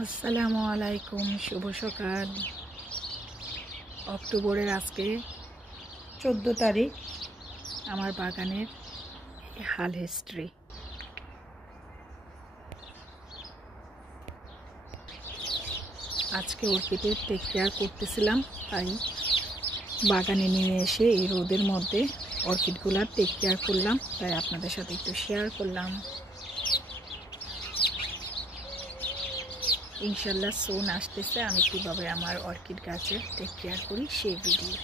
আসসালামু আলাইকুম, শুভ সকাল। অক্টোবরের আজকে 14 তারিখ। আমার বাগানের হাল হিস্ট্রি। আজকে অর্কিডের টেক কেয়ার করতেছিলাম, তাই বাগানে নিয়ে এসে এই রোদের মধ্যে অর্কিডগুলার টেক কেয়ার করলাম, তাই আপনাদের সাথে একটু শেয়ার করলাম। ইনশাল্লাহ সুন আসতেছে আমি কিভাবে আমার অর্কিড গাছের টেক কেয়ার করি সেই ভিডিও।